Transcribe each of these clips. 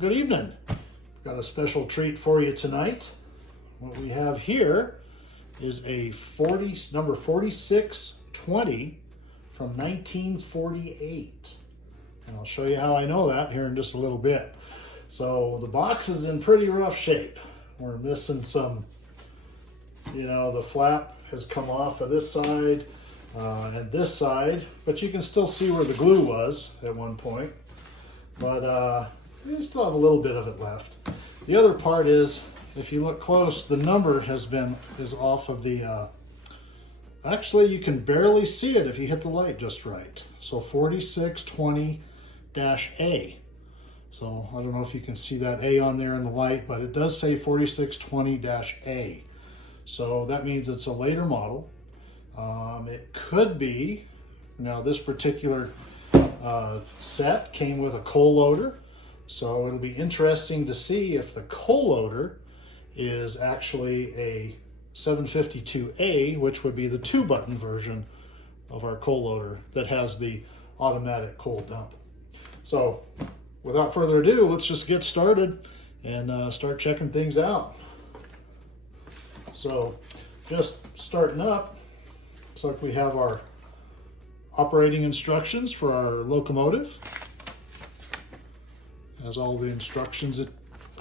good evening. Got a special treat for you tonight. What we have here is a number 4620 from 1948. And I'll show you how I know that here in just a little bit. So the box is in pretty rough shape. We're missing some, the flap has come off of this side and this side, but you can still see where the glue was at one point. But you still have a little bit of it left. The other part is, if you look close, the number is off of the, actually you can barely see it if you hit the light just right. So 4620-A. So I don't know if you can see that A on there in the light, but it does say 4620-A. So that means it's a later model. It could be, now this particular set came with a coal loader. So it'll be interesting to see if the coal loader is actually a 752A, which would be the 2-button version of our coal loader that has the automatic coal dump. So without further ado, let's just get started and start checking things out. So just starting up, looks like we have our operating instructions for our locomotive. Has all the instructions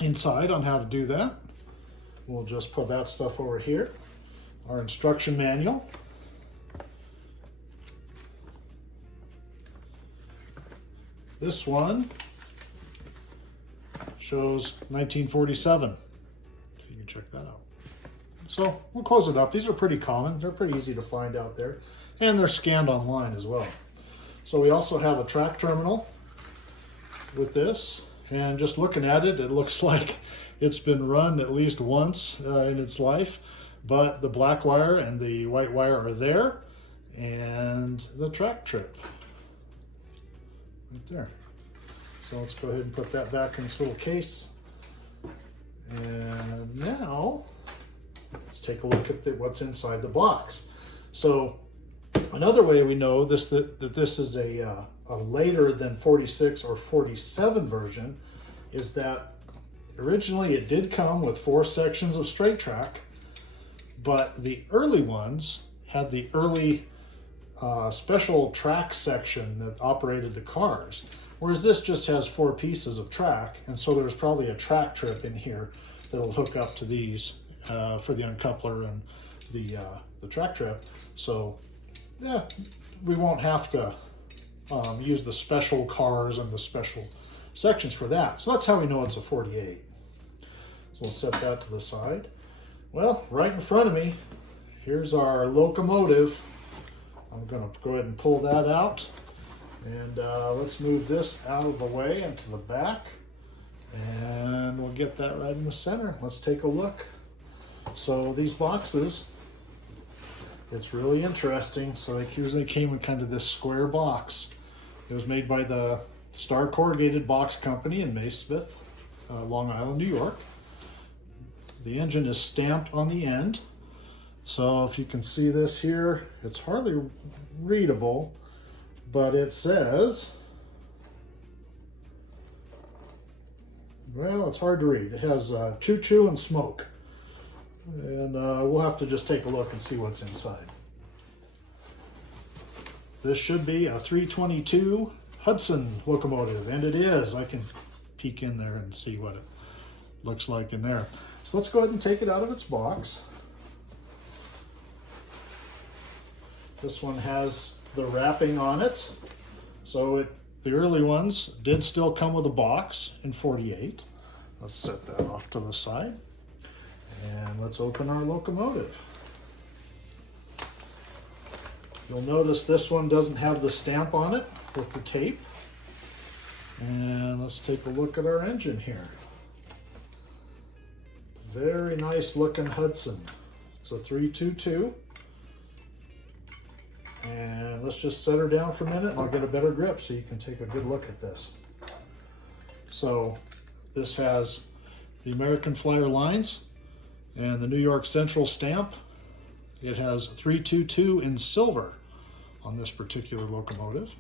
inside on how to do that. We'll just put that stuff over here. Our instruction manual. This one shows 1947. So you can check that out. So we'll close it up. These are pretty common. They're pretty easy to find out there. And they're scanned online as well. So we also have a track terminal with this. And just looking at it, it looks like it's been run at least once in its life. But the black wire and the white wire are there. And the track trip right there. So let's go ahead and put that back in its little case. And now let's take a look at what's inside the box. So another way we know that this is a later than 46 or 47 version is that originally it did come with 4 sections of straight track, but the early ones had the early special track section that operated the cars, whereas this just has 4 pieces of track, and so there's probably a track trip in here that'll hook up to these for the uncoupler and the track trip. So yeah, we won't have to use the special cars and the special sections for that. So that's how we know it's a 48. So we'll set that to the side. Well, right in front of me, here's our locomotive. I'm going to go ahead and pull that out. And let's move this out of the way into the back. And we'll get that right in the center. Let's take a look. So these boxes, it's really interesting. So they usually came in kind of this square box. It was made by the Star Corrugated Box Company in Maysmith, Long Island, New York. The engine is stamped on the end. So if you can see this here, it's hardly readable, but it says, well, it's hard to read. It has choo-choo and smoke. And we'll have to just take a look and see what's inside. This should be a 322 Hudson locomotive, and it is. I can peek in there and see what it looks like in there. So let's go ahead and take it out of its box. This one has the wrapping on it. So the early ones did still come with a box in 48. Let's set that off to the side. And let's open our locomotive. You'll notice this one doesn't have the stamp on it with the tape. And let's take a look at our engine here. Very nice looking Hudson. It's a 322. And let's just set her down for a minute and I'll get a better grip so you can take a good look at this. So this has the American Flyer lines and the New York Central stamp. It has 322 in silver on this particular locomotive.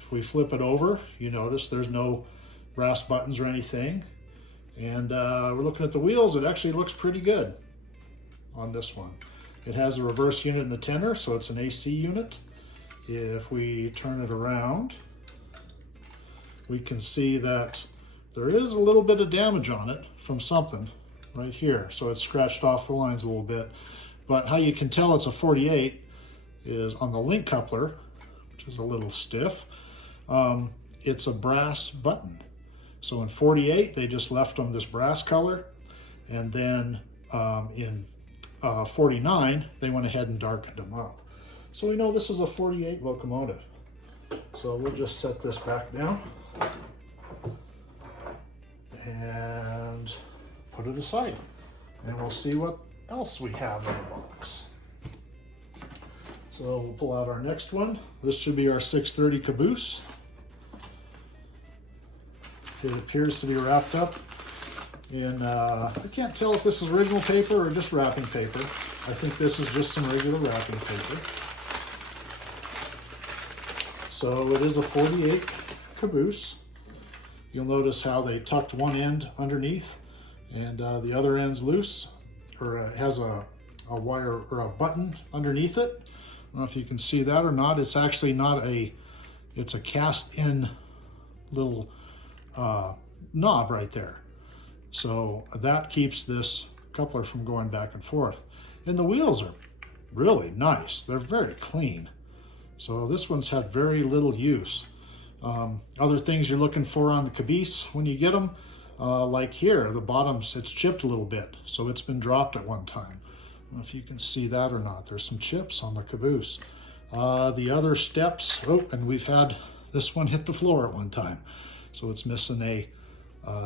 If we flip it over, you notice there's no brass buttons or anything. And we're looking at the wheels. It actually looks pretty good on this one. It has a reverse unit in the tenor, so it's an AC unit. If we turn it around, we can see that there is a little bit of damage on it from something right here. So it's scratched off the lines a little bit. But how you can tell it's a 48 is on the link coupler, which is a little stiff. It's a brass button. So in 48, they just left them this brass color. And then in 49, they went ahead and darkened them up. So we know this is a 48 locomotive. So we'll just set this back down and put it aside. And we'll see what else we have in the box. So we'll pull out our next one. This should be our 630 caboose. It appears to be wrapped up in, I can't tell if this is original paper or just wrapping paper. I think this is just some regular wrapping paper. So it is a 48 caboose. You'll notice how they tucked one end underneath and the other end's loose, or it has a wire or a button underneath it. I don't know if you can see that or not. It's actually not it's a cast in little knob right there. So that keeps this coupler from going back and forth. And the wheels are really nice. They're very clean. So this one's had very little use. Other things you're looking for on the caboose when you get them, like here, the bottom's, it's chipped a little bit. So it's been dropped at one time. I don't know if you can see that or not. There's some chips on the caboose. The other steps, oh, and we've had this one hit the floor at one time. So it's missing a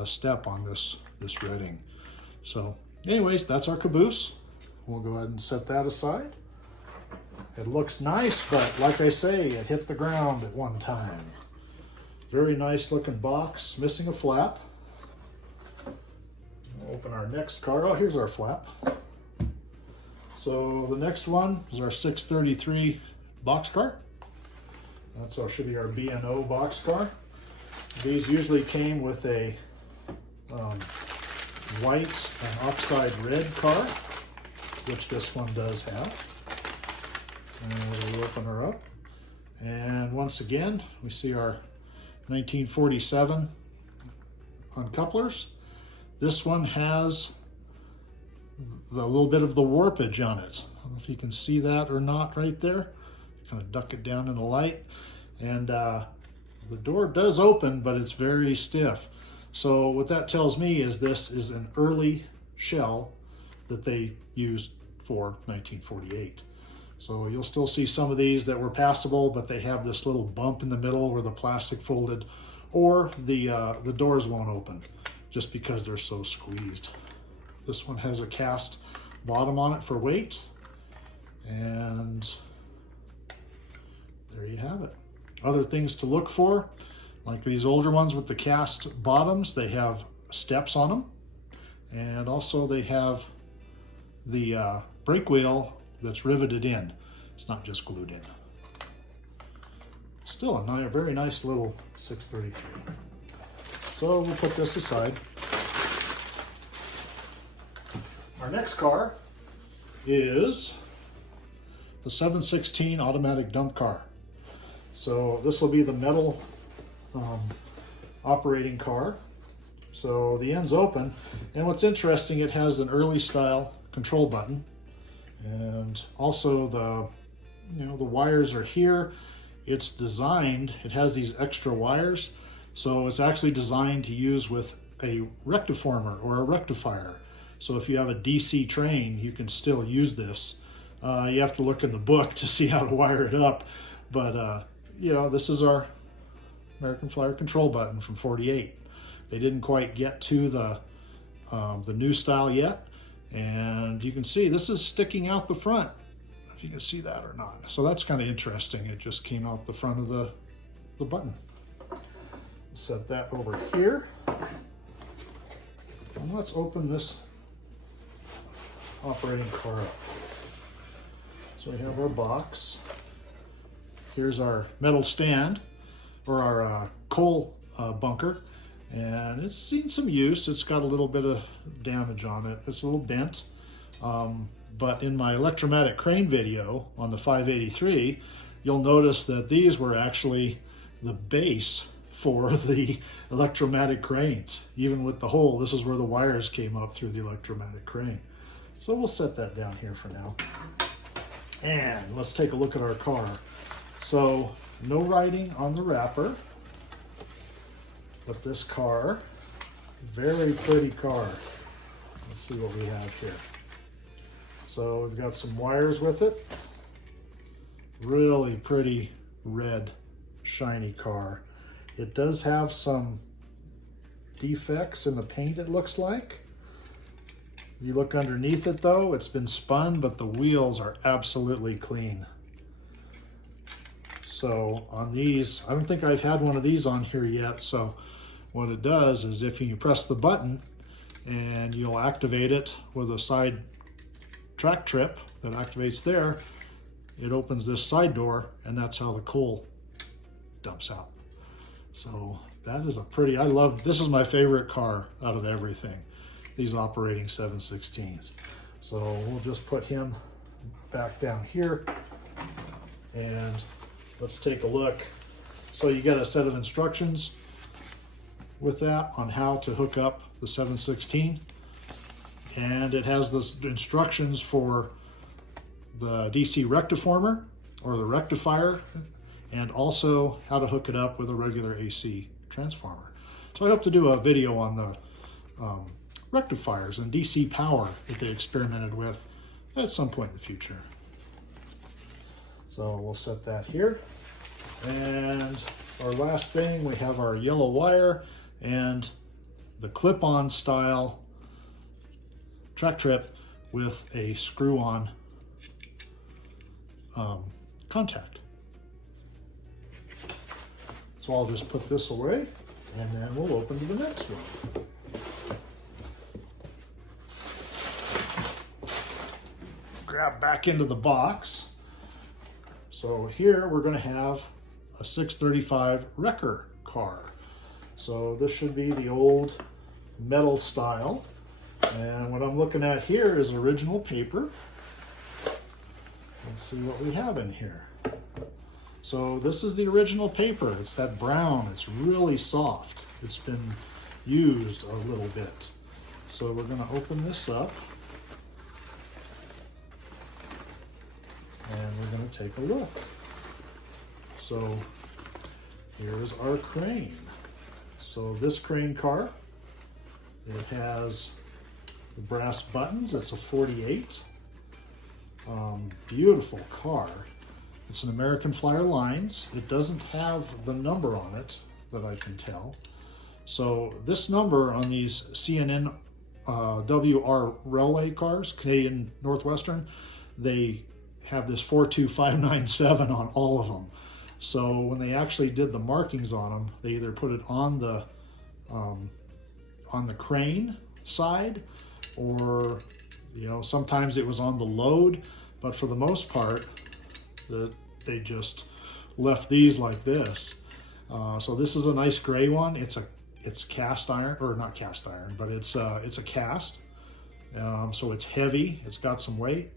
step on this reading. So anyways, that's our caboose. We'll go ahead and set that aside. It looks nice, but like I say, it hit the ground at one time. Very nice looking box, missing a flap. We'll open our next car. Oh, here's our flap. So the next one is our 633 boxcar. That's our, should be our B&O boxcar. These usually came with a white and oxide red car, which this one does have. And we'll open her up. And once again, we see our 1947 uncouplers. This one has the little bit of the warpage on it. I don't know if you can see that or not right there. Kind of duck it down in the light. And the door does open, but it's very stiff. So what that tells me is this is an early shell that they used for 1948. So you'll still see some of these that were passable, but they have this little bump in the middle where the plastic folded, or the doors won't open just because they're so squeezed. This one has a cast bottom on it for weight, and there you have it. Other things to look for, like these older ones with the cast bottoms, they have steps on them, and also they have the brake wheel that's riveted in. It's not just glued in. Still a very nice little 633. So we'll put this aside. Our next car is the 716 automatic dump car. So this will be the metal operating car. So the end's open, and what's interesting, it has an early style control button, and also the wires are here. It's designed, it has these extra wires, so it's actually designed to use with a rectiformer or a rectifier. So if you have a DC train, you can still use this. You have to look in the book to see how to wire it up, but this is our American Flyer control button from 48. They didn't quite get to the new style yet, and you can see this is sticking out the front, if you can see that or not. So that's kind of interesting. It just came out the front of the button. Set that over here, and let's open this operating car up. So we have our box. Here's our metal stand, or our coal bunker, and it's seen some use. It's got a little bit of damage on it. It's a little bent. But in my electromatic crane video on the 583, you'll notice that these were actually the base for the electromatic cranes. Even with the hole, this is where the wires came up through the electromatic crane. So we'll set that down here for now. And let's take a look at our car. So no writing on the wrapper, but this car, very pretty car. Let's see what we have here. So we've got some wires with it. Really pretty red, shiny car. It does have some defects in the paint, it looks like. If you look underneath it though, it's been spun, but the wheels are absolutely clean. So on these, I don't think I've had one of these on here yet. So what it does is if you press the button and you'll activate it with a side track trip that activates there, it opens this side door, and that's how the coal dumps out. So that is a pretty, this is my favorite car out of everything, these operating 716s. So we'll just put him back down here, and let's take a look. So you get a set of instructions with that on how to hook up the 716. And it has the instructions for the DC rectiformer or the rectifier, and also how to hook it up with a regular AC transformer. So I hope to do a video on the rectifiers and DC power that they experimented with at some point in the future. So we'll set that here. And our last thing, we have our yellow wire and the clip-on style track trip with a screw-on contact. So I'll just put this away, and then we'll open to the next one. Grab back into the box. So here we're going to have a 635 wrecker car. So this should be the old metal style. And what I'm looking at here is original paper. Let's see what we have in here. So this is the original paper. It's that brown. It's really soft. It's been used a little bit. So we're going to open this up. And we're going to take a look. So here's our crane. So this crane car, it has the brass buttons. It's a 48. Beautiful car. It's an American Flyer Lines. It doesn't have the number on it that I can tell. So this number on these CNN WR railway cars, Canadian Northwestern, they have this 42597 on all of them. So when they actually did the markings on them, they either put it on the crane side, or sometimes it was on the load, but for the most part, they just left these like this. So this is a nice gray one. It's cast iron, or not cast iron, but it's a cast. So it's heavy. It's got some weight.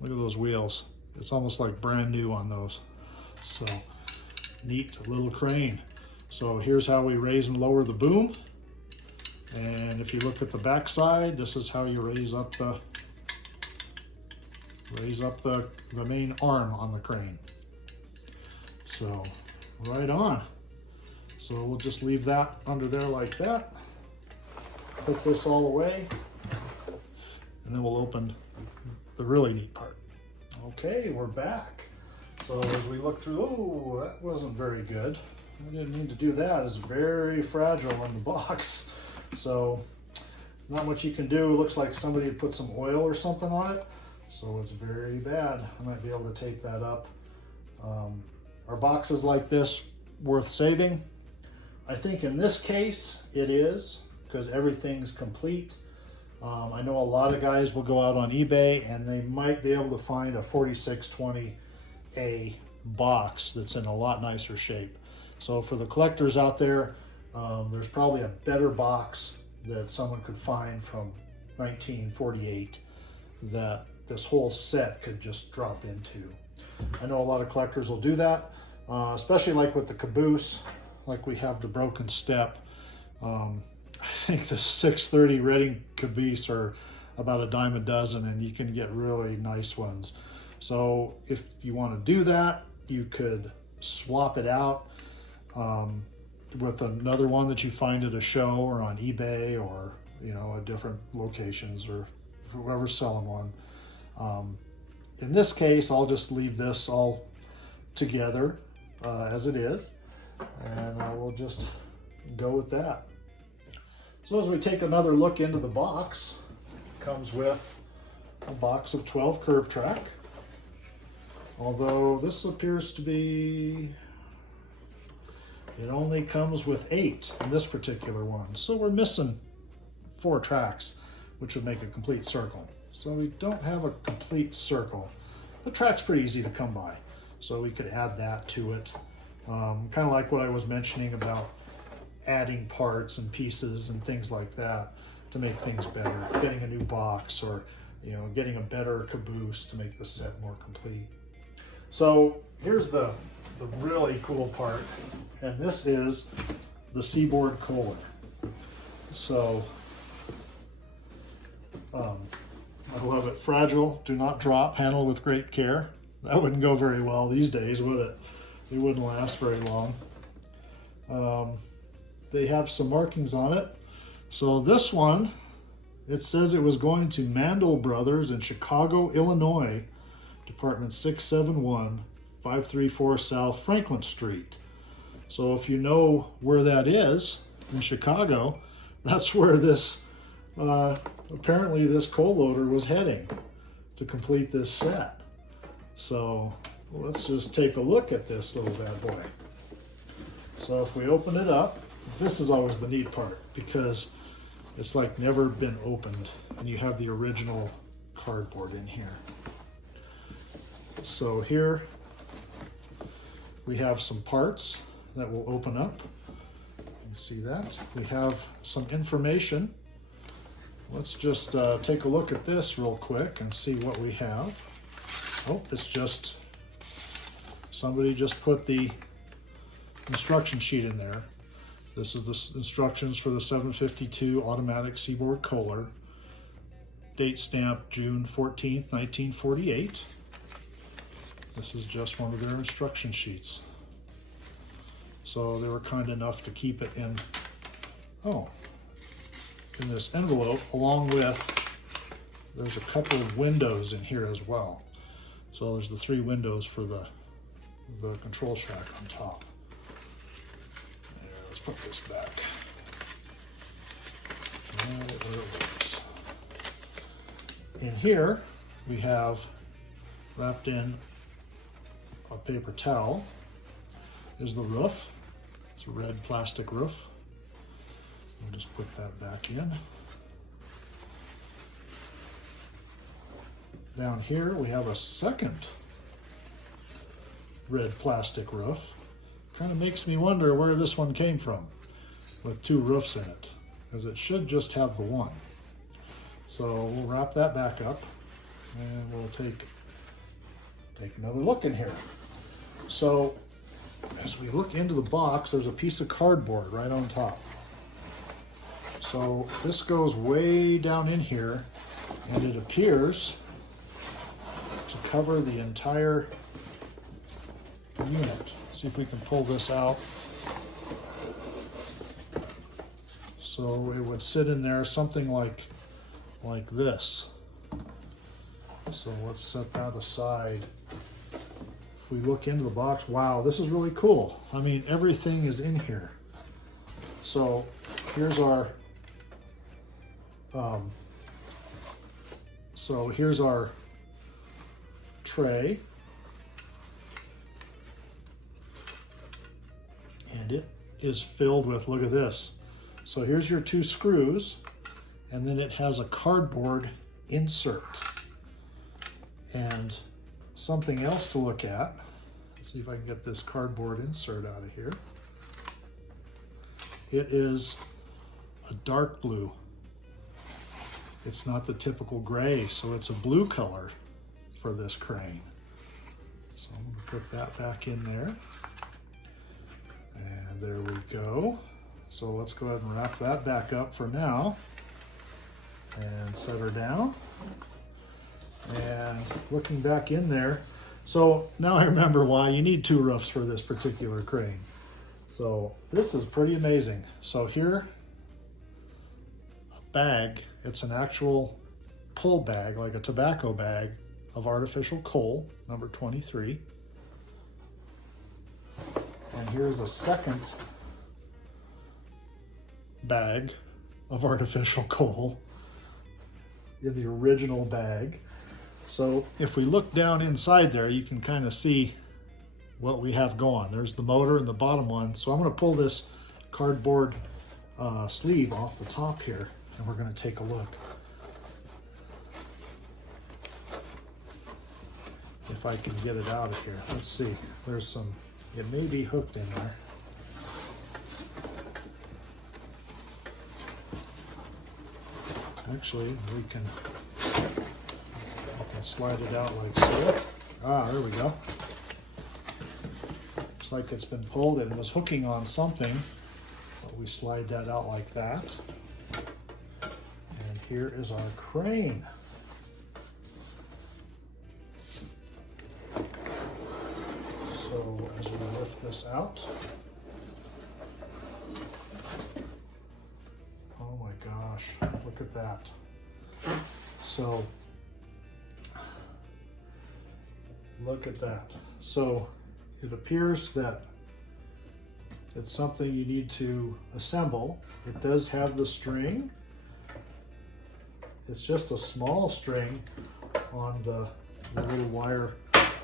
Look at those wheels. It's almost like brand new on those. So neat little crane. So here's how we raise and lower the boom. And if you look at the back side, this is how you raise up the main arm on the crane. So right on. So we'll just leave that under there like that. Put this all away, and then we'll open the really neat part. Okay, we're back. So as we look through, oh, that wasn't very good. I didn't mean to do that. It's very fragile in the box. So not much you can do. It looks like somebody had put some oil or something on it. So it's very bad. I might be able to take that up. Are boxes like this worth saving? I think in this case it is, because everything's complete. I know a lot of guys will go out on eBay and they might be able to find a 4620A box that's in a lot nicer shape. So for the collectors out there, There's probably a better box that someone could find from 1948 that this whole set could just drop into. I know a lot of collectors will do that, especially like with the caboose, like we have the broken step. I think the 630 Reading caboose are about a dime a dozen, and you can get really nice ones. So if you want to do that, you could swap it out with another one that you find at a show or on eBay, or at different locations, or whoever's selling one. In this case, I'll just leave this all together as it is, and I will just go with that. So as we take another look into the box, it comes with a box of 12 curve track, although this appears to be, it only comes with 8 in this particular one, so we're missing 4 tracks, which would make a complete circle. So we don't have a complete circle. The track's pretty easy to come by, so we could add that to it. Kind of like what I was mentioning about adding parts and pieces and things like that to make things better, getting a new box, or getting a better caboose to make the set more complete. So here's the really cool part, and this is the Seaboard Kohler. So I love it. Fragile, do not drop, handle with great care. That wouldn't go very well these days, would it? It wouldn't last very long. They have some markings on it. So this one, it says it was going to Mandel Brothers in Chicago, Illinois, Department 671, 534 South Franklin Street. So if you know where that is in Chicago, that's where this apparently this coal loader was heading to complete this set. So let's just take a look at this little bad boy. So if we open it up, this is always the neat part, because it's like never been opened, and you have the original cardboard in here. So here we have some parts that will open up. You see that? We have some information. Let's just take a look at this real quick and see what we have. Oh, it's just, somebody just put the instruction sheet in there. This is the instructions for the 752 automatic Seaboard Kohler. Date stamp June 14th, 1948. This is just one of their instruction sheets. So they were kind enough to keep it in this envelope, along with, there's a couple of windows in here as well. So there's the 3 windows for the control shack on top. There, let's put this back. And there it is. In here, we have, wrapped in a paper towel, is the roof. It's a red plastic roof. We'll just put that back in. Down here we have a second red plastic roof. Kind of makes me wonder where this one came from with 2 roofs in it, because it should just have the one. So we'll wrap that back up, and we'll take another look in here. So as we look into the box, there's a piece of cardboard right on top. So this goes way down in here, and it appears to cover the entire unit. See if we can pull this out. So it would sit in there something like this. So let's set that aside. If we look into the box, wow, this is really cool. I mean, everything is in here. So here's our tray, and it is filled with, look at this. So here's your 2 screws, and then it has a cardboard insert. And something else to look at, let's see if I can get this cardboard insert out of here. it is a dark blue. It's not the typical gray, so it's a blue color for this crane. So I'm going to put that back in there. And there we go. So let's go ahead and wrap that back up for now. And set her down. And looking back in there, so now I remember why you need two roofs for this particular crane. So this is pretty amazing. So here, a bag, it's an actual pull bag, like a tobacco bag of artificial coal, number 23. And here's a second bag of artificial coal in the original bag. So if we look down inside there, you can kind of see what we have going. There's the motor and the bottom one. So I'm going to pull this cardboard sleeve off the top here, and we're going to take a look. If I can get it out of here. Let's see. There's some, it may be hooked in there. Actually, we can slide it out like so. Ah, there we go. Looks like it's been pulled. It was hooking on something, but we slide that out like that. And here is our crane. So as we lift this out, oh my gosh, look at that. So look at that. So it appears that it's something you need to assemble. It does have the string. It's just a small string on the little wire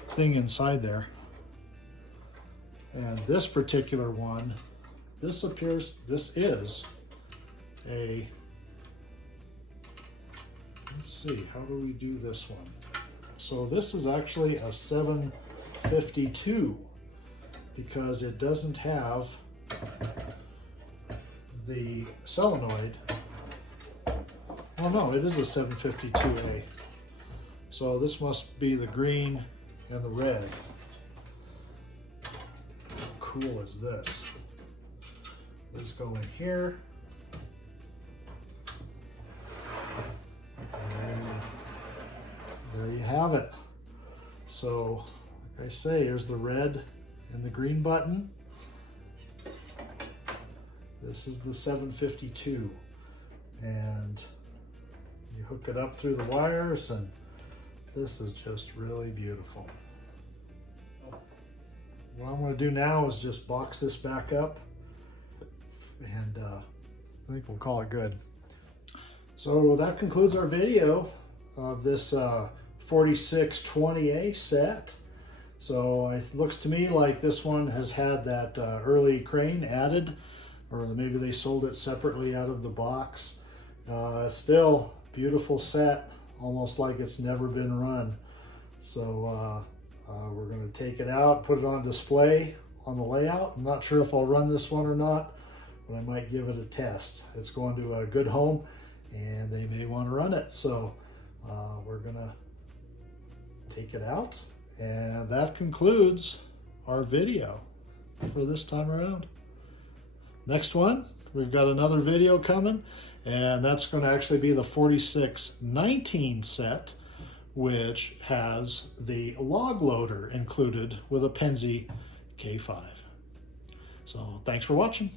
thing inside there. And this particular one, this is a, let's see, how do we do this one? So this is actually a 752 because it doesn't have the solenoid. Oh no, it is a 752A. So this must be the green and the red. How cool is this? Let's go in here. There you have it. So, like I say, here's the red and the green button. This is the 752. And you hook it up through the wires, and this is just really beautiful. What I'm going to do now is just box this back up, and I think we'll call it good. So that concludes our video of this 4620A set. So it looks to me like this one has had that early crane added, or maybe they sold it separately out of the box. Still beautiful set, almost like it's never been run. So we're going to take it out, put it on display on the layout. I'm not sure if I'll run this one or not, but I might give it a test. It's going to a good home, and they may want to run it. So we're going to take it out, and that concludes our video for this time around. Next one, we've got another video coming, and that's going to actually be the 4619 set, which has the log loader included with a Penzi K5. So thanks for watching.